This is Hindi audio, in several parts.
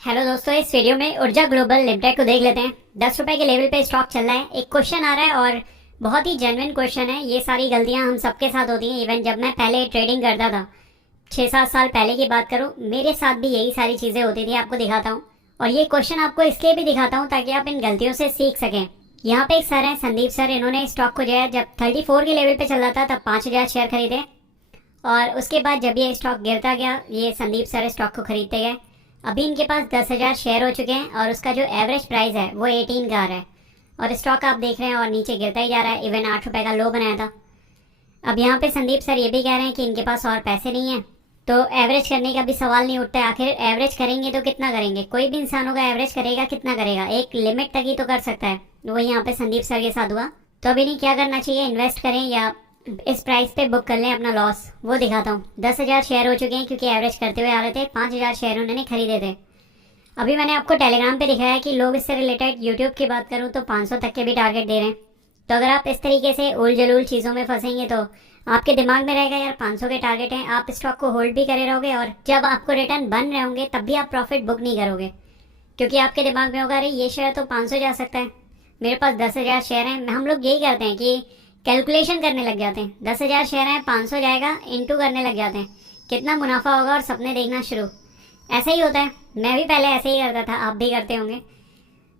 हेलो दोस्तों, इस वीडियो में ऊर्जा ग्लोबल लिमिटेड को देख लेते हैं। 10 रुपए के लेवल पे स्टॉक चल रहा है। एक क्वेश्चन आ रहा है और बहुत ही जेन्युइन क्वेश्चन है। ये सारी गलतियां हम सबके साथ होती हैं। इवन जब मैं पहले ट्रेडिंग करता था, 6-7 साल पहले की बात करूं, मेरे साथ भी यही सारी चीजें होती थी। आपको दिखाता हूँ और ये क्वेश्चन आपको इसलिए भी दिखाता हूँ ताकि आप इन गलतियों से सीख सकें। यहाँ पे एक सर है, संदीप सर। इन्होंने स्टॉक को जो है, जब 34 के लेवल पे चल रहा था तब 5,000 शेयर खरीदे और उसके बाद जब ये स्टॉक गिरता गया, ये संदीप सर स्टॉक को खरीदते गए। अभी इनके पास 10,000 शेयर हो चुके हैं और उसका जो एवरेज प्राइस है वो 18 का आ रहा है और स्टॉक आप देख रहे हैं और नीचे गिरता ही जा रहा है। इवन 8 रुपए का लो बनाया था। अब यहाँ पे संदीप सर ये भी कह रहे हैं कि इनके पास और पैसे नहीं है, तो एवरेज करने का भी सवाल नहीं उठता है। आखिर एवरेज करेंगे तो कितना करेंगे? कोई भी इंसान होगा, एवरेज करेगा कितना करेगा? एक लिमिट तक ही तो कर सकता है। वही यहाँ पे संदीप सर के साथ हुआ। तो अभी नहीं, क्या करना चाहिए? इन्वेस्ट करें या इस प्राइस पे बुक कर लें अपना लॉस? वो दिखाता हूँ। 10,000 शेयर हो चुके हैं क्योंकि एवरेज करते हुए आ रहे थे। 5,000 शेयर उन्होंने खरीदे थे। अभी मैंने आपको टेलीग्राम पे दिखाया कि लोग इससे रिलेटेड, यूट्यूब की बात करूं तो 500 तक के भी टारगेट दे रहे हैं। तो अगर आप इस तरीके से उल जलूल चीज़ों में फंसेंगे तो आपके दिमाग में रहेगा यार 500 के टारगेट हैं, आप स्टॉक को होल्ड भी करे रहोगे और जब आपको रिटर्न बन रहे होंगे तब भी आप प्रॉफिट बुक नहीं करोगे, क्योंकि आपके दिमाग में होगा अरे ये शेयर तो 500 जा सकता है, मेरे पास 10,000 शेयर हैं। हम लोग यही करते हैं कि कैलकुलेशन करने लग जाते हैं। 10,000 शेयर हैं, 500 जाएगा, इंटू करने लग जाते हैं कितना मुनाफा होगा और सपने देखना शुरू। ऐसा ही होता है। मैं भी पहले ऐसे ही करता था, आप भी करते होंगे।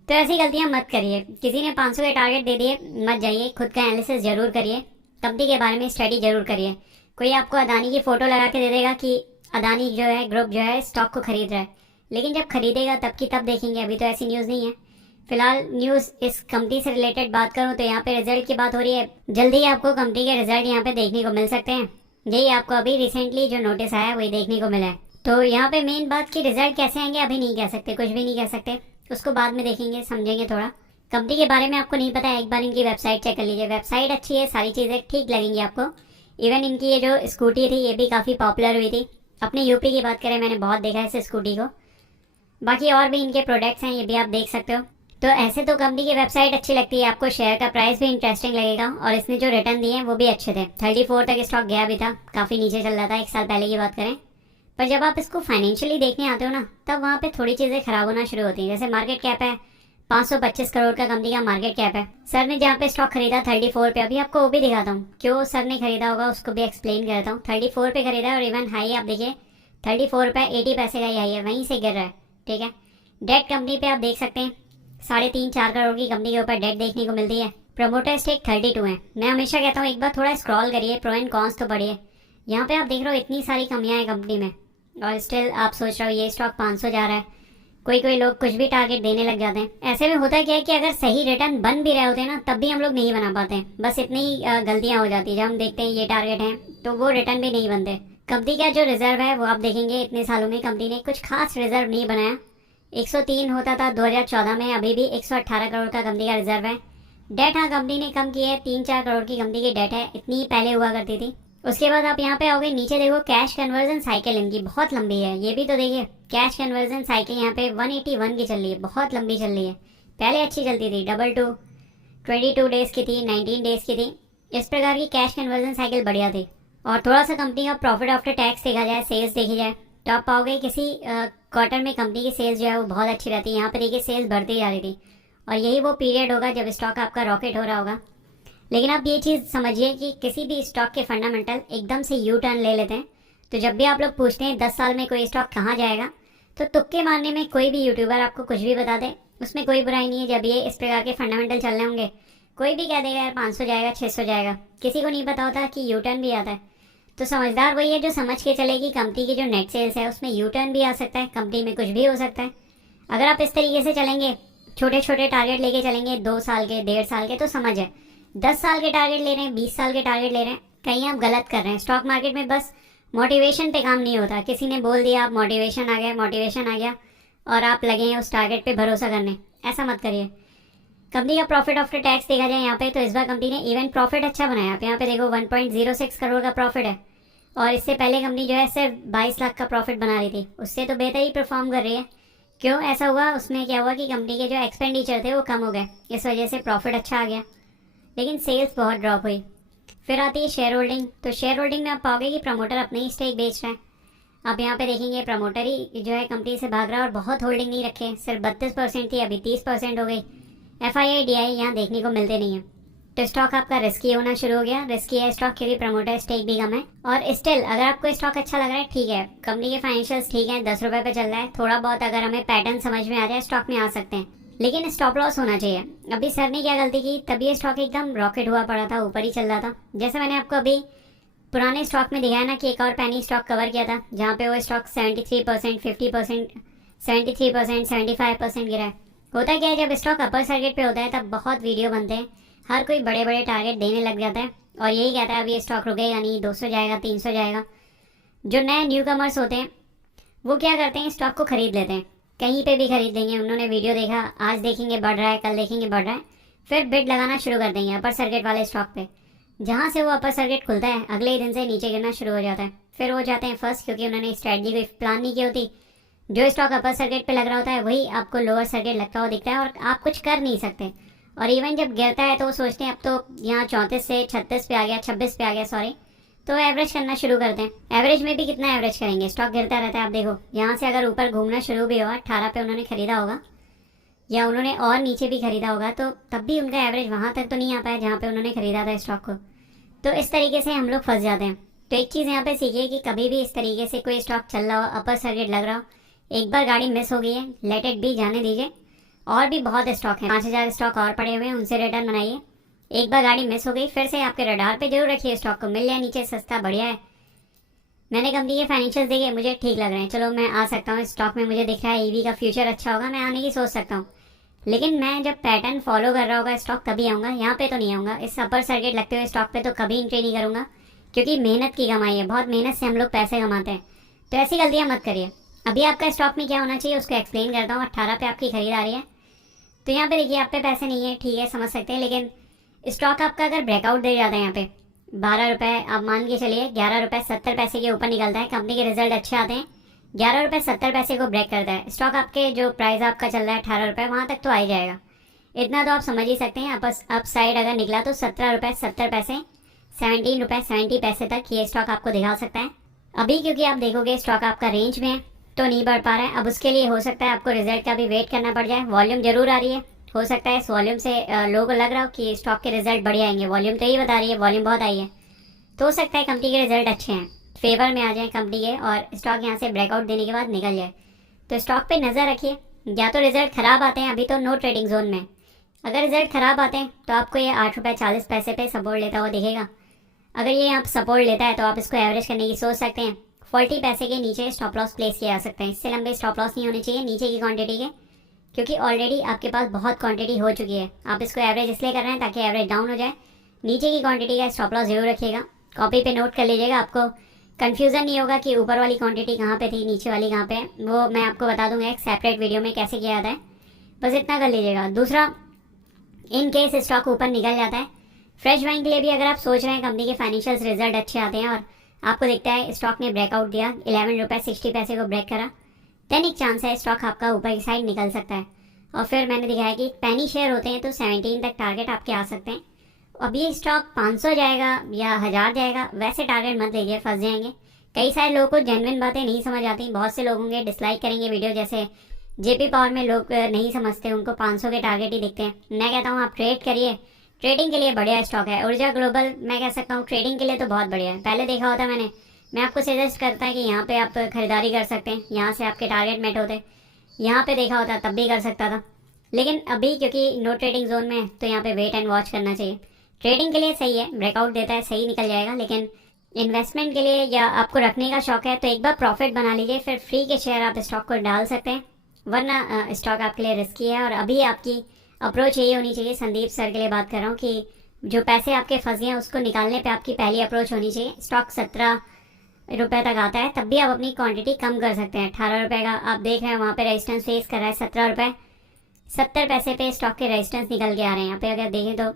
तो ऐसी गलतियां मत करिए। किसी ने 500 के टारगेट दे दिए, मत जाइए। खुद का एनालिसिस जरूर करिए, कंपनी के बारे में स्टडी जरूर करिए। कोई आपको अदानी की फोटो लगा के दे देगा कि अदानी जो है ग्रुप जो है स्टॉक को खरीद रहा है, लेकिन जब खरीदेगा तब की तब देखेंगे। अभी तो ऐसी न्यूज़ नहीं है। फिलहाल न्यूज़ इस कंपनी से रिलेटेड बात करूँ तो यहाँ पे रिजल्ट की बात हो रही है। जल्दी ही आपको कंपनी के रिजल्ट यहाँ पे देखने को मिल सकते हैं। यही आपको अभी रिसेंटली जो नोटिस आया वही देखने को मिला है। तो यहाँ पे मेन बात कि रिजल्ट कैसे आएंगे अभी नहीं कह सकते, कुछ भी नहीं कह सकते। उसको बाद में देखेंगे, समझेंगे। थोड़ा कंपनी के बारे में आपको नहीं पता है, एक बार इनकी वेबसाइट चेक कर लीजिए। वेबसाइट अच्छी है, सारी चीज़ें ठीक लगेंगी आपको। इवन इनकी ये जो स्कूटी थी ये भी काफ़ी पॉपुलर हुई थी। अपने यूपी की बात करें, मैंने बहुत देखा है इस स्कूटी को। बाकी और भी इनके प्रोडक्ट्स हैं, ये भी आप देख सकते हो। तो ऐसे तो कंपनी की वेबसाइट अच्छी लगती है आपको। शेयर का प्राइस भी इंटरेस्टिंग लगेगा और इसने जो रिटर्न दिए हैं वो भी अच्छे थे। 34 तक स्टॉक गया भी था, काफ़ी नीचे चल रहा था 1 साल पहले की बात करें। पर जब आप इसको फाइनेंशियली देखने आते हो ना, तब वहाँ पे थोड़ी चीज़ें खराब होना शुरू होती हैं। जैसे मार्केट कैप है 525 करोड़ का कंपनी का मार्केट कैप है। सर ने जहाँ पे स्टॉक खरीदा 34 पे, अभी आपको वो भी दिखाता हूँ क्यों सर ने खरीदा होगा, उसको भी एक्सप्लेन करता हूँ। 34 पे खरीदा है और इवन हाई आप देखिए 34 रुपये 80 पैसे का ही हाई है, वहीं से गिर रहा है। ठीक है, डेट कंपनी पे आप देख सकते हैं 3.5-4 करोड़ की कंपनी के ऊपर डेट देखने को मिलती है। प्रमोटर स्टेक 32 है। मैं हमेशा कहता हूँ एक बार थोड़ा स्क्रॉल करिए, प्रो एंड कॉन्स तो पढ़िए। यहाँ पे आप देख रहे हो इतनी सारी कमियां हैं कंपनी में और स्टिल आप सोच रहे हो ये स्टॉक 500 जा रहा है। कोई लोग कुछ भी टारगेट देने लग जाते हैं। ऐसे में होता क्या है कि अगर सही रिटर्न बन भी रहे होते हैं ना, तब भी हम लोग नहीं बना पाते हैं। बस इतनी ही गलतियां हो जाती है। जब हम देखते हैं ये टारगेट है तो वो रिटर्न भी नहीं बनते। कंपनी का जो रिजर्व है वो आप देखेंगे इतने सालों में कंपनी ने कुछ खास रिजर्व नहीं बनाया। 103 होता था 2014 में, अभी भी 118 करोड़ का कंपनी का रिजर्व है। डेट हाँ कंपनी ने कम की है, 3-4 करोड़ की कंपनी की डेट है, इतनी ही पहले हुआ करती थी। उसके बाद आप यहाँ पे आओगे, नीचे देखो कैश कन्वर्जन साइकिल इनकी बहुत लंबी है। ये भी तो देखिए, कैश कन्वर्जन साइकिल यहाँ पे 181 की चल रही है, बहुत लंबी चल रही है। पहले अच्छी चलती थी, 22 डेज की थी, 19 डेज की थी। इस प्रकार की कैश कन्वर्जन साइकिल बढ़िया थी। और थोड़ा सा कंपनी का प्रॉफिट आफ्टर टैक्स देखा जाए, सेल्स देखी जाए, तो आप पाओगे किसी क्वार्टर में कंपनी की सेल्स जो है वो बहुत अच्छी रहती है। यहाँ पे देखिए सेल्स बढ़ती जा रही थी और यही वो पीरियड होगा जब स्टॉक आपका रॉकेट हो रहा होगा। लेकिन आप ये चीज़ समझिए कि किसी भी स्टॉक के फंडामेंटल एकदम से यू टर्न ले लेते हैं। तो जब भी आप लोग पूछते हैं 10 साल में कोई स्टॉक कहाँ जाएगा, तो तुक्के मारने में कोई भी यूट्यूबर आपको कुछ भी बता दे, उसमें कोई बुराई नहीं है। जब ये इस प्रकार के फंडामेंटल चल रहे होंगे, कोई भी कह देगा यार 500 जाएगा, 600 जाएगा। किसी को नहीं पता होता कि यू टर्न भी आता है। तो समझदार वही है जो समझ के चले कि कंपनी की जो नेट सेल्स है उसमें यू टर्न भी आ सकता है, कंपनी में कुछ भी हो सकता है। अगर आप इस तरीके से चलेंगे, छोटे छोटे टारगेट लेके चलेंगे, 2 साल के, 1.5 साल के, तो समझ है। 10 साल के टारगेट ले रहे हैं, 20 साल के टारगेट ले रहे हैं, कहीं आप गलत कर रहे हैं। स्टॉक मार्केट में बस मोटिवेशन पे काम नहीं होता। किसी ने बोल दिया आप मोटिवेशन आ गया और आप लगे हैं उस टारगेट पे भरोसा करने, ऐसा मत करिए। कंपनी का प्रॉफिट आफ्टर टैक्स देखा जाए यहाँ पे, तो इस बार कंपनी ने इवन प्रॉफिट अच्छा बनाया। आप यहाँ पे देखो 1.06 करोड़ का प्रॉफिट है और इससे पहले कंपनी जो है सिर्फ 22 लाख का प्रॉफिट बना रही थी, उससे तो बेहतर ही परफॉर्म कर रही है। क्यों ऐसा हुआ? उसमें क्या हुआ कि कंपनी के जो एक्सपेंडिचर थे वो कम हो गए, इस वजह से प्रॉफिट अच्छा आ गया, लेकिन सेल्स बहुत ड्रॉप हुई। फिर आती है शेयर होल्डिंग। तो शेयर होल्डिंग में आप पाओगे कि प्रमोटर अपने ही स्टेक बेच रहा है। आप यहाँ पे देखेंगे प्रमोटर ही जो है कंपनी से भाग रहा है और बहुत होल्डिंग नहीं रखे, सिर्फ 32% थी, अभी 30% हो गई। FII DI यहाँ देखने को मिलते नहीं है। तो स्टॉक आपका रिस्की होना शुरू हो गया। रिस्की है स्टॉक क्योंकि प्रमोटर स्टेक भी कम है। और स्टिल अगर आपको स्टॉक अच्छा लग रहा है, ठीक है, कंपनी के फाइनेंशियल्स ठीक है, 10 रुपए पे चल रहा है, थोड़ा बहुत अगर हमें पैटर्न समझ में आ जाए स्टॉक में आ सकते हैं, लेकिन स्टॉप लॉस होना चाहिए। अभी सर ने क्या गलती की, तभी ये स्टॉक एकदम रॉकेट हुआ पड़ा था, ऊपर ही चल रहा था। जैसे मैंने आपको अभी पुराने स्टॉक में दिखाया ना कि एक और पैनी स्टॉक कवर किया था, जहाँ पे वो स्टॉक 73%, 50%, 73%, 75% गिरा है। होता क्या है, जब स्टॉक अपर सर्किट पे होता है तब बहुत वीडियो बनते हैं, हर कोई बड़े बड़े टारगेट देने लग जाता है और यही कहता है अभी ये स्टॉक रुकेगा नहीं, 200 जाएगा, 300 जाएगा। जो नए न्यू कमर्स होते हैं वो क्या करते हैं, स्टॉक को खरीद लेते हैं, कहीं पे भी खरीद लेंगे। उन्होंने वीडियो देखा, आज देखेंगे बढ़ रहा है, कल देखेंगे बढ़ रहा है, फिर बिड लगाना शुरू कर देंगे अपर सर्किट वाले स्टॉक पे। जहाँ से वो अपर सर्किट खुलता है अगले ही दिन से नीचे गिरना शुरू हो जाता है। फिर वो जाते हैं फर्स्ट, क्योंकि उन्होंने स्ट्रैटेजी को प्लान नहीं की होती। जो स्टॉक अपर सर्किट पे लग रहा होता है वही आपको लोअर सर्किट लगता हुआ दिखता है और आप कुछ कर नहीं सकते। और इवन जब गिरता है तो वो सोचते हैं अब तो यहाँ 34 से 36 पे आ गया, 26 पे आ गया, सॉरी, तो एवरेज करना शुरू करते हैं। एवरेज में भी कितना एवरेज करेंगे, स्टॉक गिरता रहता है। आप देखो यहाँ से अगर ऊपर घूमना शुरू भी हुआ, 18 पे उन्होंने खरीदा होगा या उन्होंने और नीचे भी खरीदा होगा, तो तब भी उनका एवरेज वहाँ तक तो नहीं आ पाया जहाँ पे उन्होंने खरीदा था स्टॉक को। तो इस तरीके से हम लोग फंस जाते हैं। तो एक चीज़ यहाँ पे सीखिए कि कभी भी इस तरीके से कोई स्टॉक चल रहा हो, अपर सर्किट लग रहा हो, एक बार गाड़ी मिस हो गई है, लेट इट बी, जाने दीजिए। और भी बहुत स्टॉक हैं, 5000 स्टॉक और पड़े हुए हैं, उनसे रिटर्न बनाइए। एक बार गाड़ी मिस हो गई, फिर से आपके रडार पे जरूर रखिए स्टॉक को, मिल जाए नीचे सस्ता, बढ़िया है। मैंने कंपनी के फाइनेंशियल्स देखे, मुझे ठीक लग रहे हैं, चलो मैं आ सकता हूँ स्टॉक में, मुझे दिख रहा है ईवी का फ्यूचर अच्छा होगा, मैं आने की सोच सकता हूँ। लेकिन मैं जब पैटर्न फॉलो कर रहा होगा स्टॉक तभी आऊँगा, यहाँ पे तो नहीं आऊँगा। इस अपर सर्किट लगते हुए स्टॉक पे तो कभी एंट्री नहीं करूँगा, क्योंकि मेहनत की कमाई है, बहुत मेहनत से हम लोग पैसे कमाते हैं। तो ऐसी गलतियाँ मत करिए। अभी आपका स्टॉक में क्या होना चाहिए उसको एक्सप्लेन करता हूँ। 18 पे आपकी खरीद आ रही है, तो यहाँ पे देखिए आप पे पैसे नहीं है, ठीक है, समझ सकते हैं, लेकिन स्टॉक आपका अगर ब्रेकआउट दे जाता है यहाँ पे 12 रुपये, आप मान के चलिए 11 रुपये 70 पैसे के ऊपर निकलता है, कंपनी के रिजल्ट अच्छे आते हैं, 11 रुपये 70 पैसे को ब्रेक करता है स्टॉक, आपके जो प्राइस आपका चल रहा है 18 रुपये, वहाँ तक तो आ ही जाएगा। इतना तो आप समझ ही सकते हैं। अप साइड अगर निकला तो 17 रुपये 70 पैसे, 17 रुपये 70 पैसे तक ये स्टॉक आपको दिखा सकता है। अभी क्योंकि आप देखोगे स्टॉक आपका रेंज में है तो नहीं बढ़ पा रहा है। अब उसके लिए हो सकता है आपको रिजल्ट का भी वेट करना पड़ जाए। वॉल्यूम जरूर आ रही है, हो सकता है इस वॉल्यूम से लोगों को लग रहा हो कि स्टॉक के रिजल्ट बढ़िया आएंगे, वॉल्यूम तो यही बता रही है, वॉल्यूम बहुत आई है, तो हो सकता है कंपनी के रिजल्ट अच्छे हैं, फेवर में आ जाए कंपनी के, और स्टॉक यहाँ से ब्रेकआउट देने के बाद निकल जाए। तो स्टॉक पे नज़र रखिए, या तो रिजल्ट खराब आते हैं, अभी तो नो ट्रेडिंग जोन में, अगर रिजल्ट खराब आते हैं तो आपको ये 8 रुपये 40 पैसे पे सपोर्ट लेता हुआ दिखेगा। अगर ये आप सपोर्ट लेता है तो आप इसको एवरेज करने की सोच सकते हैं। 40 पैसे के नीचे स्टॉप लॉस प्लेस किया जा सकते हैं, इससे लंबे स्टॉप लॉस नहीं होने चाहिए नीचे की क्वांटिटी के, क्योंकि ऑलरेडी आपके पास बहुत क्वांटिटी हो चुकी है। आप इसको एवरेज इसलिए कर रहे हैं ताकि एवरेज डाउन हो जाए। नीचे की क्वांटिटी का स्टॉप लॉस जरूर रखिएगा, कॉपी पे नोट कर लीजिएगा, आपको कन्फ्यूजन नहीं होगा कि ऊपर वाली क्वांटिटी कहाँ पे थी, नीचे वाली कहाँ पे, वो मैं आपको बता दूंगा एक सेपरेट वीडियो में कैसे किया जाता है, बस इतना कर लीजिएगा। दूसरा, इन केस स्टॉक ऊपर निकल जाता है, फ्रेश बाइंग के लिए भी अगर आप सोच रहे हैं कंपनी के फाइनेंशियल रिजल्ट अच्छे आते हैं और आपको दिखता है स्टॉक ने ब्रेकआउट दिया, 11 रुपये 60 पैसे को ब्रेक करा, देन एक चांस है स्टॉक आपका ऊपर की साइड निकल सकता है। और फिर मैंने दिखाया कि पैनी शेयर होते हैं तो 17 तक टारगेट आपके आ सकते हैं। अब ये स्टॉक 500 जाएगा या 1000 जाएगा, वैसे टारगेट मत लीजिए, फंस जाएंगे। कई सारे लोगों को जेन्युइन बातें नहीं समझ आती, बहुत से लोग होंगे डिसलाइक करेंगे वीडियो, जैसे जेपी पावर में लोग नहीं समझते, उनको 500 के टारगेट ही दिखते हैं। मैं कहता हूँ आप ट्रेड करिए, ट्रेडिंग के लिए बढ़िया स्टॉक है। ऊर्जा ग्लोबल मैं कह सकता हूँ ट्रेडिंग के लिए तो बहुत बढ़िया है, पहले देखा होता मैंने, मैं आपको सजेस्ट करता है कि यहाँ पे आप खरीदारी कर सकते हैं, यहाँ से आपके टारगेट मेट होते, यहाँ पे देखा होता तब भी कर सकता था, लेकिन अभी क्योंकि नो ट्रेडिंग जोन में है तो यहाँ पे वेट एंड वॉच करना चाहिए। ट्रेडिंग के लिए सही है, ब्रेकआउट देता है सही निकल जाएगा, लेकिन इन्वेस्टमेंट के लिए या आपको रखने का शौक है तो एक बार प्रॉफिट बना लीजिए, फिर फ्री के शेयर आप स्टॉक को डाल सकते हैं, वरना स्टॉक आपके लिए रिस्की है। और अभी आपकी अप्रोच यही होनी चाहिए, संदीप सर के लिए बात कर रहा हूँ, कि जो पैसे आपके फंस गए हैं उसको निकालने पे आपकी पहली अप्रोच होनी चाहिए। स्टॉक 17 रुपये तक आता है तब भी आप अपनी क्वांटिटी कम कर सकते हैं। 18 रुपये का आप देख रहे हैं वहाँ पे रेजिस्टेंस फेस कर रहा है, 17 रुपये 70 पैसे पे स्टॉक के रेजिस्टेंस निकल के आ रहे हैं। यहाँ पे अगर देखें तो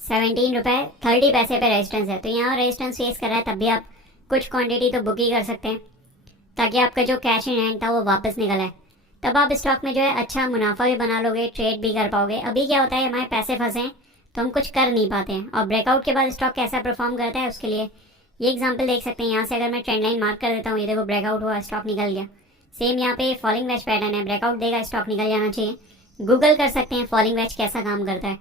17 रुपये 30 पैसे पे रेजिस्टेंस है, तो यहाँ रेजिस्टेंस फेस कर रहा है, तब भी आप कुछ क्वांटिटी तो बुक ही कर सकते हैं ताकि आपका जो कैश इन हैंड था वो वापस निकल आए। तब आप स्टॉक में जो है अच्छा मुनाफा भी बना लोगे, ट्रेड भी कर पाओगे। अभी क्या होता है, हमारे पैसे फंसे हैं तो हम कुछ कर नहीं पाते हैं, और ब्रेकआउट के बाद स्टॉक कैसा परफॉर्म करता है उसके लिए ये एग्जांपल देख सकते हैं, यहाँ से अगर मैं ट्रेंड लाइन मार्क कर देता हूँ, ये देखो ब्रेकआउट हुआ, स्टॉक निकल गया। सेम यहाँ पे फॉलिंग वेज पैटर्न है, ब्रेकआउट देगा, स्टॉक निकल जाना चाहिए। गूगल कर सकते हैं फॉलिंग वेज कैसा काम करता है।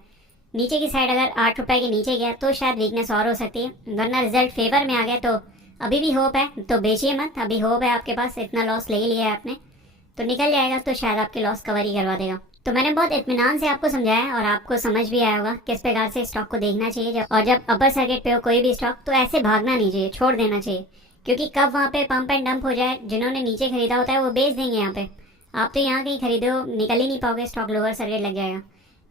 नीचे की साइड अगर 8 रुपए के नीचे गया तो शायद वीकनेस और हो सकती है, वरना रिजल्ट फेवर में आ गया तो अभी भी होप है, तो बेचिए मत, अभी होप है आपके पास, इतना लॉस ले लिया है आपने तो निकल जाएगा, तो शायद आपके लॉस कवर ही करवा देगा। तो मैंने बहुत इत्मीनान से आपको समझाया और आपको समझ भी आया होगा किस प्रकार से स्टॉक को देखना चाहिए। जब अपर सर्किट पे हो कोई भी स्टॉक तो ऐसे भागना नहीं चाहिए, छोड़ देना चाहिए, क्योंकि कब वहाँ पे पंप एंड डंप हो जाए, जिन्होंने नीचे खरीदा होता है वो बेच देंगे यहाँ पे, आप तो यहाँ कहीं खरीदे हो निकल ही नहीं पाओगे, स्टॉक लोअर सर्किट लग जाएगा।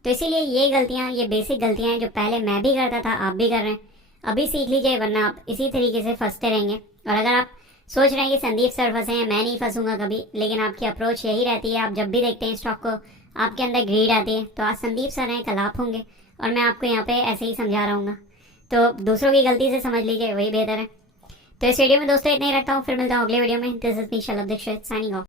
तो इसीलिए ये गलतियाँ, ये बेसिक गलतियाँ हैं जो पहले मैं भी करता था, आप भी कर रहे हैं, अभी सीख लीजिए, वरना आप इसी तरीके से फंसते रहेंगे। और अगर आप सोच रहे हैं कि संदीप सर फंसे हैं, मैं नहीं फंसूंगा कभी, लेकिन आपकी अप्रोच यही रहती है, आप जब भी देखते हैं स्टॉक को आपके अंदर ग्रीड आती है, तो आज संदीप सर हैं, कल आप होंगे, और मैं आपको यहाँ पे ऐसे ही समझा रहा हूँ, तो दूसरों की गलती से समझ लीजिए, वही बेहतर है। तो इस वीडियो में दोस्तों इतना ही रखता हूँ, फिर मिलता हूँ अगले वीडियो में। This is me Shalabh Dixit signing of.